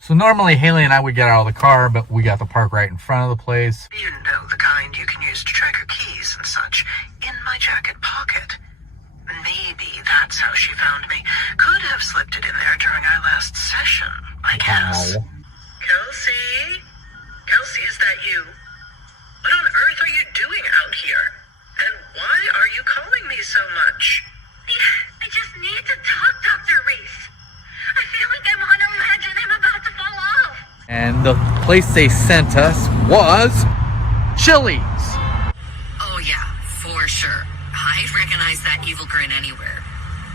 So normally Haley and I would get out of the car, but we got the park right in front of the place. You know, the kind you can use to track her keys and such. In my jacket pocket. Maybe that's how she found me. Could have slipped it in there during our last session, I guess. Wow. Kelsey? Kelsey, is that you? What on earth are you doing out here? And why are you calling me so much? I just need to talk, Dr. Reese. I feel like I'm on a ledge and I'm about to fall off. And the place they sent us was Chili's. Oh yeah, for sure. I'd recognize that evil grin anywhere.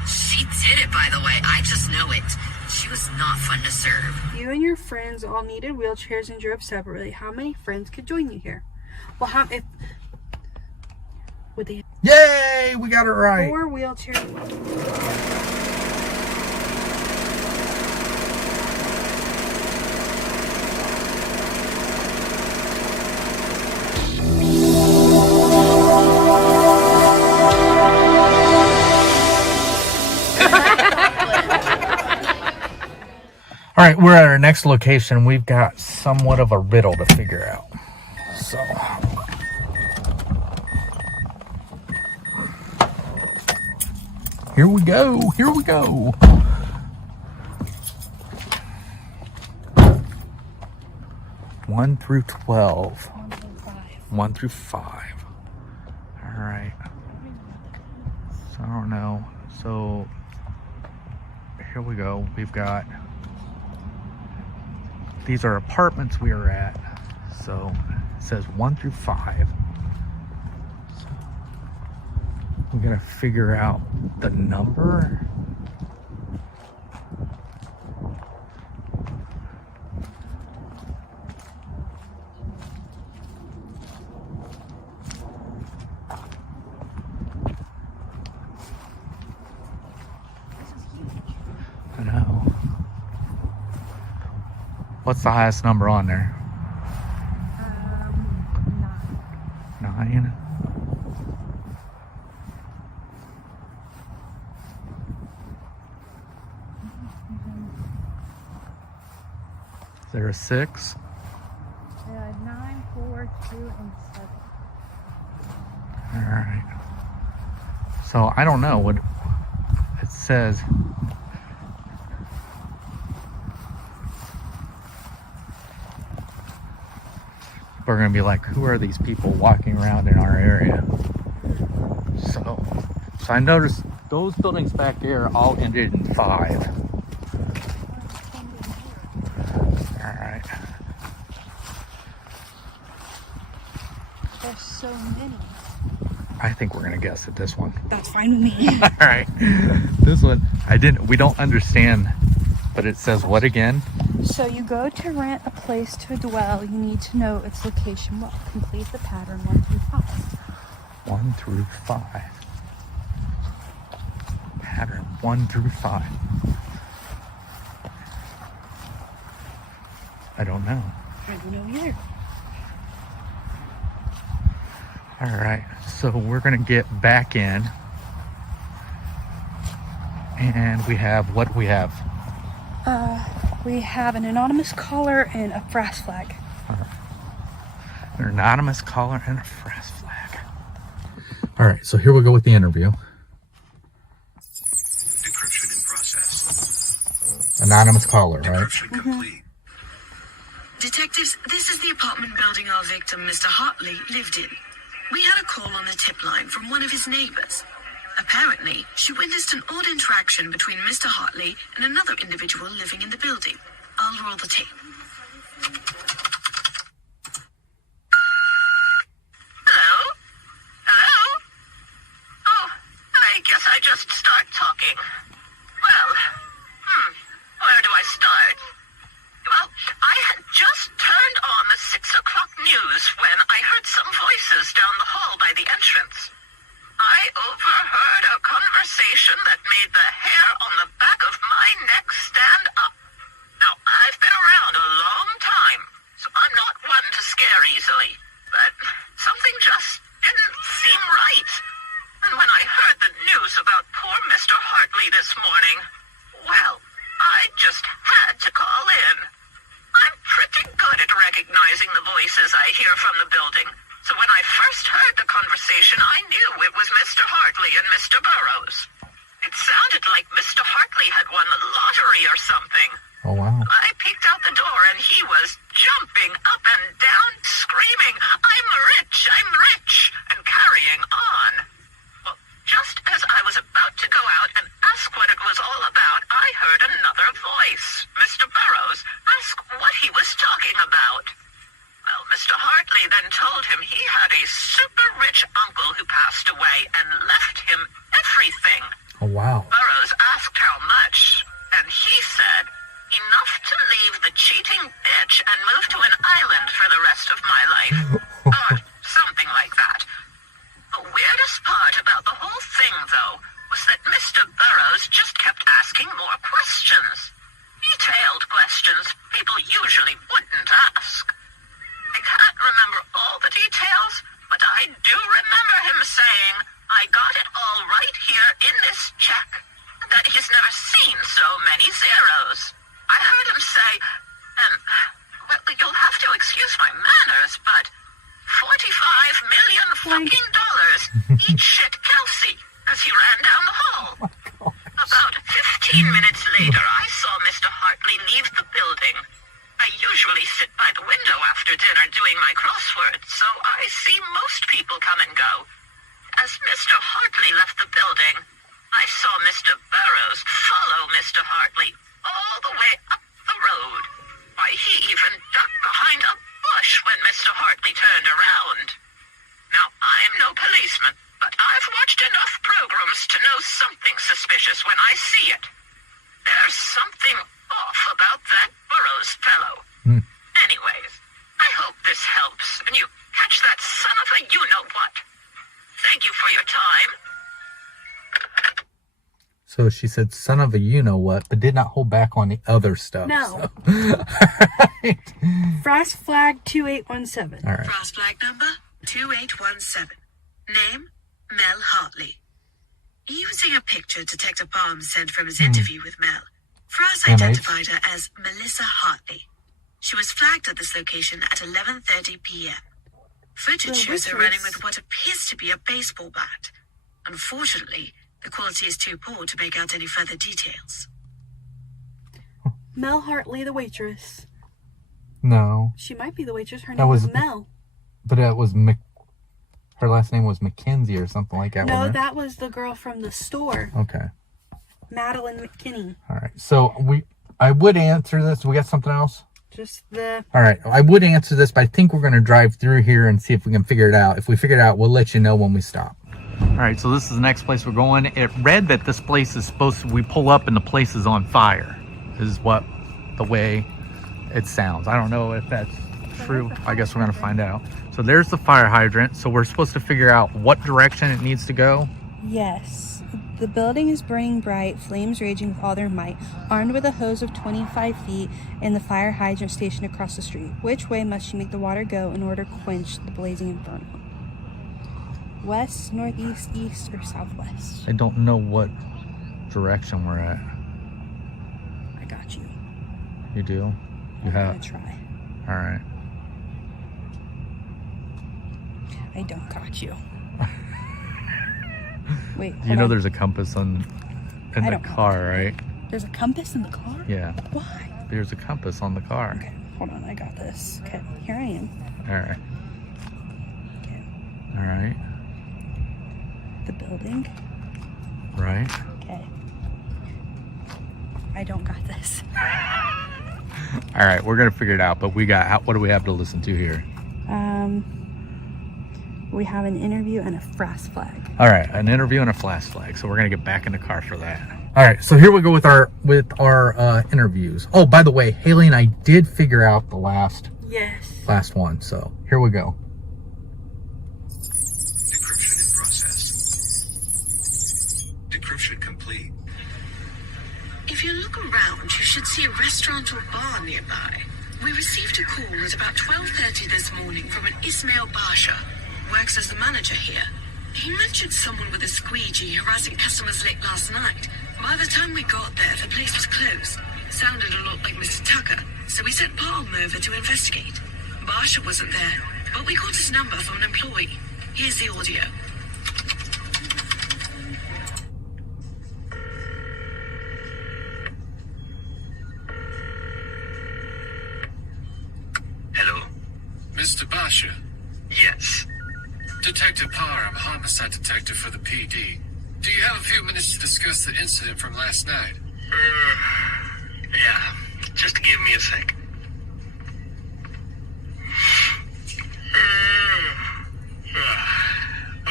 She did it, by the way. I just know it. She was not fun to serve. You and your friends all needed wheelchairs and drove separately. How many friends could join you here? Well, would they? Yay! We got it right. 4 wheelchairs. All right, we're at our next location. We've got somewhat of a riddle to figure out. So, here we go. Here we go. One through 12. 1 through 5. All right. So I don't know. So here we go. We've got. These are apartments we are at. So it says 1 through 5. So we gotta figure out the number. I know. What's the highest number on there? 9. Is there a 6? 9, 4, 2, and 7. All right. So I don't know what it says. We're gonna be like, who are these people walking around in our area? So I noticed those buildings back there all ended in 5. All right. There's so many. I think we're gonna guess at this one. That's fine with me. All right. This one, we don't understand, but it says what again? So you go to rent a place to dwell. You need to know its location well. Complete the pattern 1 through 5. 1 through 5. Pattern 1 through 5. I don't know. I don't know either. All right, so we're gonna get back in, and we have what we have. We have an anonymous caller and a brass flag. An anonymous caller and a brass flag. All right, so here we go with the interview. Decryption in process. Anonymous caller, right? Decryption complete. Detectives, this is the apartment building our victim, Mr. Hartley, lived in. We had a call on the tip line from one of his neighbors. Apparently, she witnessed an odd interaction between Mr. Hartley and another individual living in the building. I'll roll the tape. Hello? Hello? Oh, I guess I just start talking. Well, where do I start? Well, I had just turned on the 6 o'clock news when I heard some voices down the hall by the entrance. I overheard a conversation that made the hair on the back of my neck stand up. Now, I've been around a long time, so I'm not one to scare easily, but something just didn't seem right. And when I heard the news about poor Mr. Hartley this morning, well, I just had to call in. recognizing the voices I hear from the building. So when I first heard the conversation, I knew it was Mr. Hartley and Mr. Burrows. It sounded like Mr. Hartley had won the lottery or something. Oh, wow. I peeked out the door and he was jumping up and down, screaming, I'm rich, and carrying on. Well, just as I was about to go out and ask what it was all about, I heard another voice, Mr. Burrows, ask what he was talking about. Well, Mr. Hartley then told him he had a super rich uncle who passed away and left him everything. Oh, wow. Burrows asked how much, and he said, enough to leave the cheating bitch and move to an island for the rest of my life. Or something like that. The weirdest part about the whole thing, though, was that Mr. Burrows just kept asking more questions. Detailed questions people usually wouldn't ask. I can't remember all the details, but I do remember him saying, I got it all right here in this check, that he's never seen so many zeros. I heard him say, well, you'll have to excuse my manners, but $45 million fucking dollars eat shit Kelsey, because he ran down the hall. About 15 minutes later, I saw Mr. Hartley leave the building. I usually sit by the window after dinner doing my crossword, so I see most people come and go. As Mr. Hartley left the building, I saw Mr. Burrows follow Mr. Hartley all the way up the road. Why, he even ducked behind a bush when Mr. Hartley turned around. Now, I'm no policeman, but I've watched enough programs to know something suspicious when I see it. There's something off about that Burrows fellow. Anyways, I hope this helps, and you catch that son of a you-know-what. Thank you for your time. So she said, son of a you-know-what, but did not hold back on the other stuff. No. So. Right. Frost flag 2817. All right. Frost flag number 2817. Name, Mel Hartley. Using a picture Detective Palms sent from his interview with Mel, Frost MH. identified her as Melissa Hartley. She was flagged at this location at 11:30 p.m. Footage shows her running with what appears to be a baseball bat. Unfortunately, the quality is too poor to make out any further details. Mel Hartley, the waitress. No, She might be the waitress. Her That name was was- Mel. but it was her last name was Mackenzie or something like that. No, wasn't it? that was the girl from the store. Okay. Madeline McKinney. All right. So I would answer this. We got something else? Just the... All right. I would answer this, but I think we're going to drive through here and see if we can figure it out. If we figure it out, we'll let you know when we stop. All right. So this is the next place we're going. It read that this place is supposed to, we pull up and the place is on fire. Is what the way it sounds. I don't know if that's true. I guess we're going to find out. So there's the fire hydrant. So we're supposed to figure out what direction it needs to go. Yes. The building is burning bright, flames raging with all their might, armed with a hose of 25 feet and the fire hydrant stationed across the street. Which way must she make the water go in order to quench the blazing inferno? West, northeast, east, or southwest? I don't know what direction we're at. I got you. You do? You I'm have? gonna try. All right. I don't got you. Wait, You hold know on. there's a compass in I the don't know. car, right? There's a compass in the car? Yeah. Why? There's a compass on the car. Okay, hold on. I got this. Okay, here I am. All right. Okay, All right. the building. Right. Okay. I don't got this. All right. We're going to figure it out, but what do we have to listen to here? We have an interview and a frost flag. All right. An interview and a flash flag. So we're going to get back in the car for that. All right. So here we go with our interviews. Oh, by the way, Haley and I did figure out the last one. So here we go. Decryption in process. Decryption complete. If you look around, you should see a restaurant or bar nearby. We received a call at about 12:30 this morning from an Ismail Basha, works as the manager here. He mentioned someone with a squeegee harassing customers late last night. By the time we got there, the place was closed. Sounded a lot like Mr. Tucker, so we sent Palm over to investigate. Barsha wasn't there, but we got his number from an employee. Here's the audio. Hello? Mr. Barsha, Yes. Detective Parham, homicide detective for the PD. Do you have a few minutes to discuss the incident from last night? Yeah. Just give me a sec.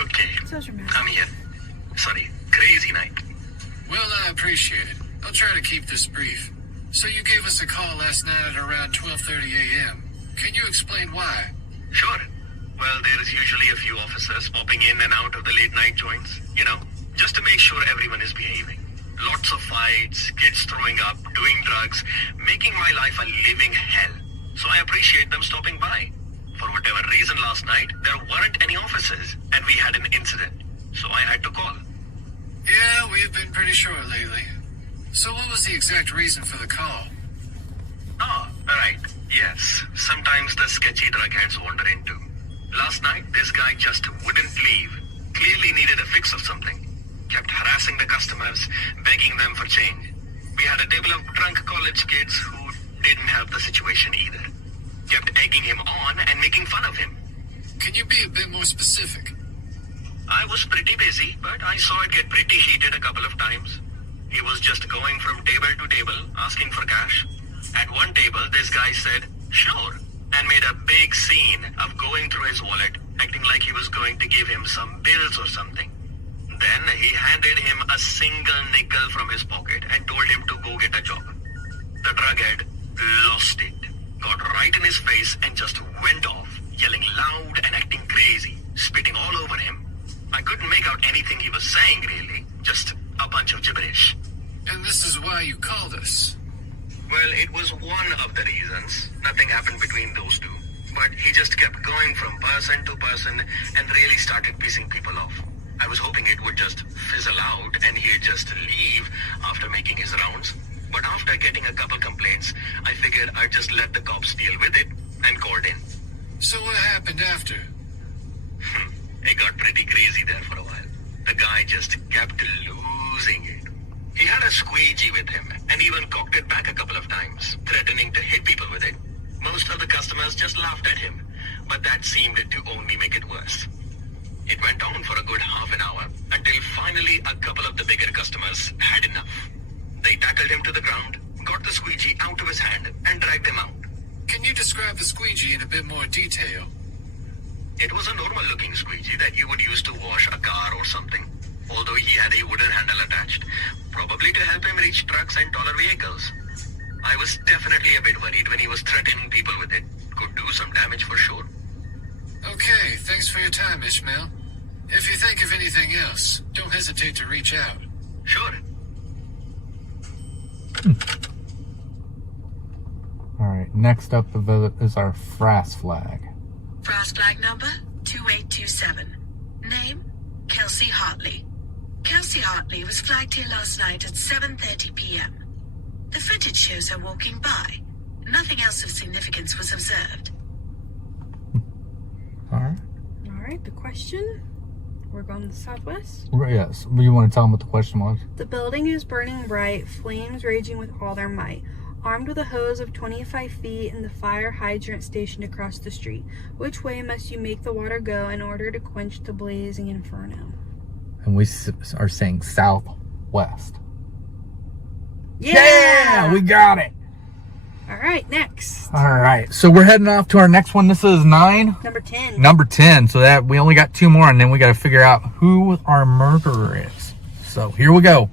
Okay. So dramatic. I'm here. Sorry. Crazy night. Well, I appreciate it. I'll try to keep this brief. So you gave us a call last night at around 12:30 a.m. Can you explain why? Sure. Well, there is usually a few officers popping in and out of the late night joints, just to make sure everyone is behaving. Lots of fights, kids throwing up, doing drugs, making my life a living hell. So I appreciate them stopping by. For whatever reason last night, there weren't any officers, and we had an incident. So I had to call. Yeah, we've been pretty short lately. So what was the exact reason for the call? Oh, right. Yes. Sometimes the sketchy drug heads wander in too. Last night, this guy just wouldn't leave. Clearly needed a fix of something. Kept harassing the customers, begging them for change. We had a table of drunk college kids who didn't help the situation either. Kept egging him on and making fun of him. Can you be a bit more specific? I was pretty busy, but I saw it get pretty heated a couple of times. He was just going from table to table, asking for cash. At one table, this guy said, "Sure," and made a big scene of going through his wallet, acting like he was going to give him some bills or something. Then he handed him a single nickel from his pocket and told him to go get a job. The drug head lost it, got right in his face and just went off, yelling loud and acting crazy, spitting all over him. I couldn't make out anything he was saying really, just a bunch of gibberish. And this is why you called us. Well, it was one of the reasons. Nothing happened between those two. But he just kept going from person to person and really started pissing people off. I was hoping it would just fizzle out and he'd just leave after making his rounds. But after getting a couple complaints, I figured I'd just let the cops deal with it and called in. So what happened after? It got pretty crazy there for a while. The guy just kept losing it. He had a squeegee with him and even cocked it back a couple of times, threatening to hit people with it. Most of the customers just laughed at him, but that seemed to only make it worse. It went on for a good half an hour until finally a couple of the bigger customers had enough. They tackled him to the ground, got the squeegee out of his hand, and dragged him out. Can you describe the squeegee in a bit more detail? It was a normal-looking squeegee that you would use to wash a car or something, although he had a wooden handle attached, probably to help him reach trucks and taller vehicles. I was definitely a bit worried when he was threatening people with it. Could do some damage for sure. Okay, thanks for your time, Ishmael. If you think of anything else, don't hesitate to reach out. Sure. Alright, next up is our FRAS flag. FRAS flag number 2827. Name, Kelsey Hartley. Kelsey Hartley was flagged here last night at 7:30 p.m. The footage shows her walking by. Nothing else of significance was observed. Alright. Alright, the question. We're going to the southwest. Yes, you want to tell them what the question was? The building is burning bright, flames raging with all their might. Armed with a hose of 25 feet and the fire hydrant stationed across the street. Which way must you make the water go in order to quench the blazing inferno? And we are saying southwest. Yeah! We got it. Alright, next. Alright, so we're heading off to our next one. This is 9. Number 10. Number 10. So that we only got 2 more, and then we got to figure out who our murderer is. So here we go.